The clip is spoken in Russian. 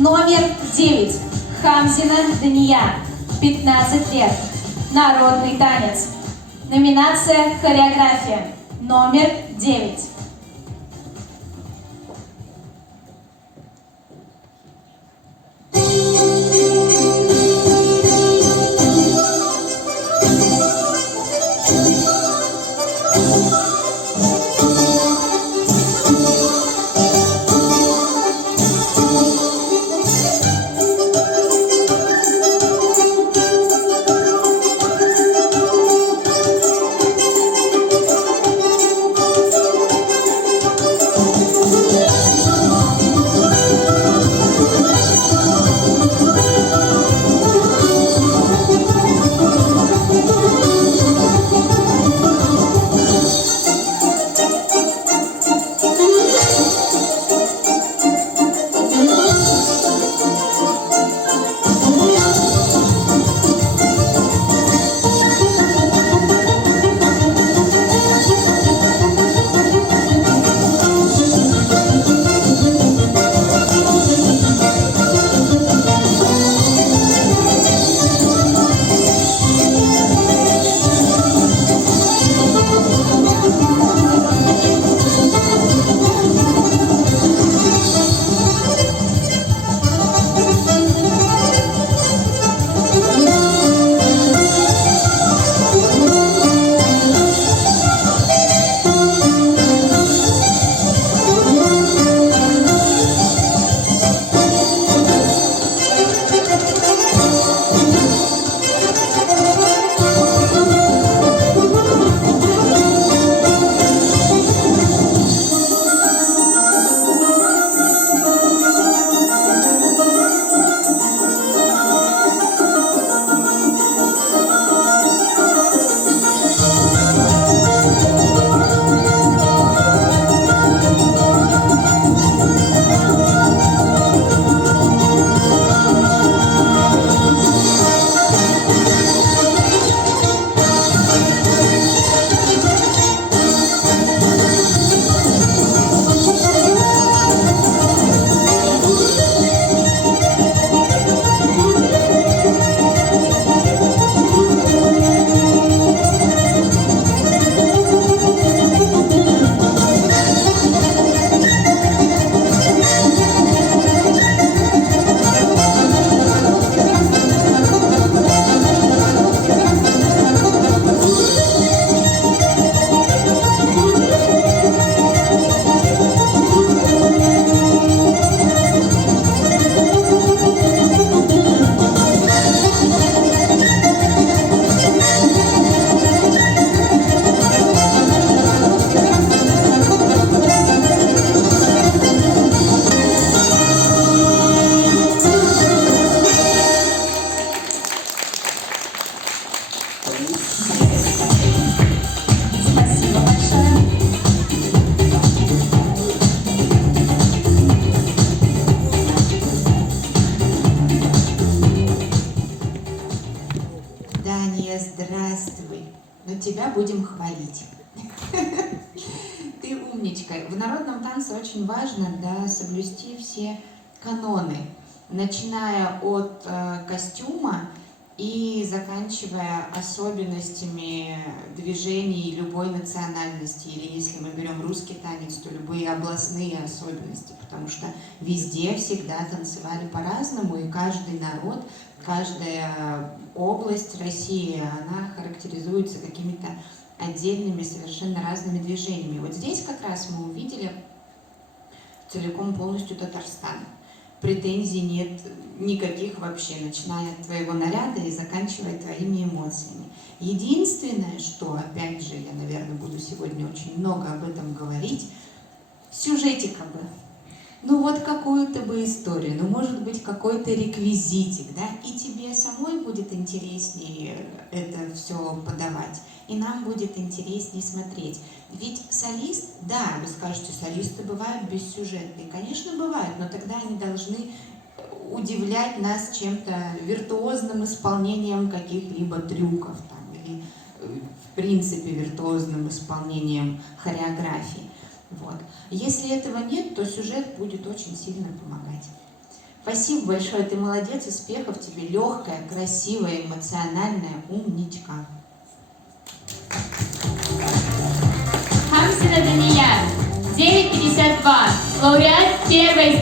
Номер 9. Хамзина Дания. 15 лет. Народный танец. Номинация «Хореография». Номер 9. Здравствуй, но тебя будем хвалить. Ты умничка. В народном танце очень важно, да, соблюсти все каноны, начиная от костюма и заканчивая особенностями движений любой национальности. Или если мы берем русский танец, то любые областные особенности, потому что везде всегда танцевали по-разному, и каждый народ, каждая область России, она характеризуется какими-то отдельными, совершенно разными движениями. Вот здесь как раз мы увидели целиком полностью Татарстан. Претензий нет никаких вообще, начиная от твоего наряда и заканчивая твоими эмоциями. Единственное, что, опять же, я, наверное, буду сегодня очень много об этом говорить, сюжетика бы. Ну вот какую-то бы историю, ну может быть какой-то реквизитик, да, и тебе самой будет интереснее это все подавать, и нам будет интереснее смотреть. Ведь солист, да, вы скажете, солисты бывают бессюжетные, конечно бывают, но тогда они должны удивлять нас чем-то виртуозным исполнением каких-либо трюков там, или в принципе виртуозным исполнением хореографии. Вот. Если этого нет, то сюжет будет очень сильно помогать. Спасибо большое, ты молодец, успехов тебе, легкая, красивая, эмоциональная умничка. Хамзина Дания, 9,52, лауреат первой